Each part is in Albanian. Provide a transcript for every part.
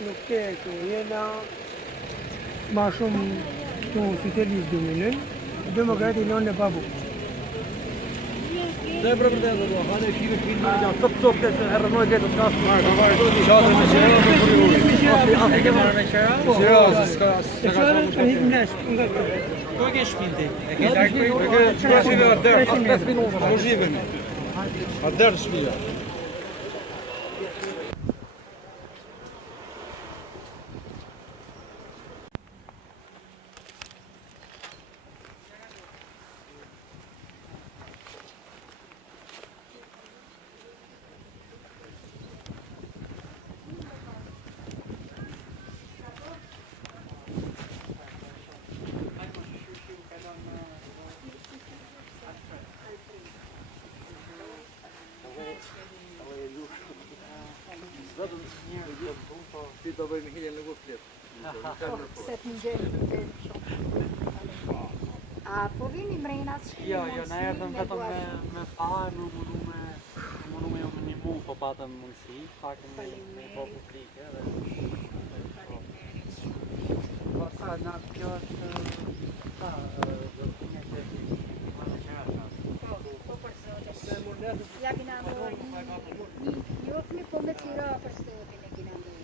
Nuk ke këtu, jena ma shumë të socialist dominën, demokrati non e babu. Ne për të dhënë, hanë shikë filmin ja cop të herrënoj vetë të kasë. Çfarë me qera apo kur e ke marrë me qera? Qera, s'ka Çfarë hiq nesh nga këtu. Ku e ke shpinë ti? E ke darkë për e ke çfarë atë 5 minuta, po jivemi. Atë shtëpia. Ti do bëjmë hije në guflet. Se të ngjelë shumë. A po vini mrena që Jo, na erdhëm vetëm me parë, nuk mundu me ju një mu, po patëm mundësi, pakën me po publike edhe... Po sa, na kjo është... Sa, një të po për zote. Ja kina ndojë një fmi po me tira për zotin e kina ndojë.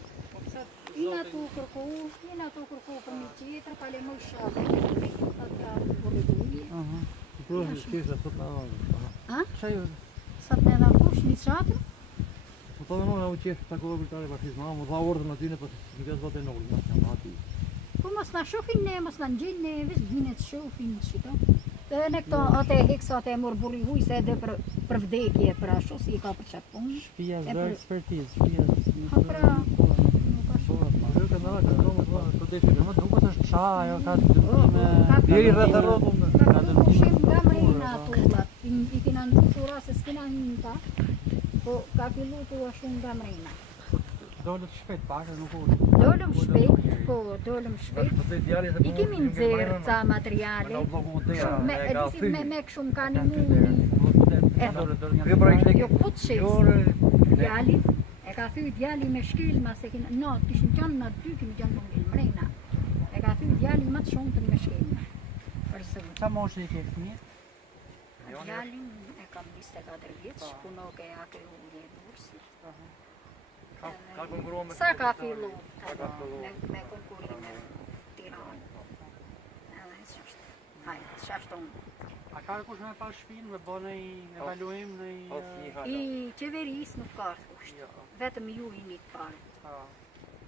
Ina tu kërku për një qitër, pale më shabë. Atë për rëdujë. Profi, s'kisha sot në avë. Ha? Qa ju? Sa të ne dha kush një qatër? Po të dhe në u qeshë të kohë bërtare partizma, më dha ordën atyne, po në këtë zote në ullë, në ati. Po mos na shofin ne, mos na ngjin ne, veç vine të shofin shito. Dhe ne këto atë heksa atë mor burri huj se edhe për vdekje, për ashtu si ka për çat punë. Shtëpia zë ekspertizë, shtëpia... Ha pra, nuk ka Jo, ka nara, ka ndomë të defi. Nuk është qa, ajo ka të dërmime... Djeri rreth rrotull. ka dërmishim nga mrejna tullat, i kina ndukura se s'kina hinta, po ka fillu tu ashtu nga mrejna. Dollët shpejt pak, nuk u... Dolëm shpejt, po, dolëm shpejt. I kemi nxerë ca materiale, me këshum ka një muni. Jo, po të shesë, djali, e ka thy djali me shkel, ma se kina, no, kishin qanë në dy, kemi qanë të ngellë mrejna. E ka thy djali më të shumë të me shkel. Qa moshë i ke fëmijë? Djalin e kam 24 vjeç, puno ke ake u një bursi. Ka konkuruar me... Sa ka fillu me konkurim në Tiranë. Edhe që është, hajde, qashton. A ka kush me pas shpinë, me bo në evaluim në I qeveris nuk ka kusht, vetëm ju i një të parë.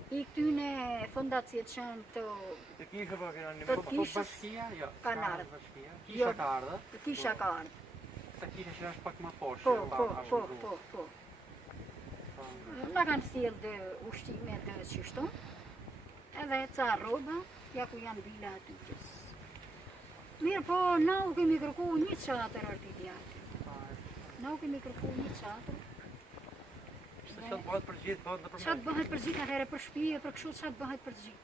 I këtyne fondacijet që në të... Të kishë pa kena një... Të kishës bashkia, jo. kanë ardhë. Kisha ka ardhë. Të kisha ka ardhë. Të kisha që është pak më poshë. Po. Na kanë sjellë dhe ushqime dhe qështu, edhe ca roba, ja ku janë bila aty qës. Mirë po, na u kemi kërku një qatër arti djatë. Na u kemi kërku një qatër. Qatë bëhet përgjith, bëhet në përmet. Qatë bëhet përgjith, atëhere për shpije, për kështu qatë bëhet përgjith.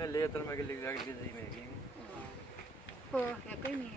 Me letër, me gëllizime e kemi. Po, e kemi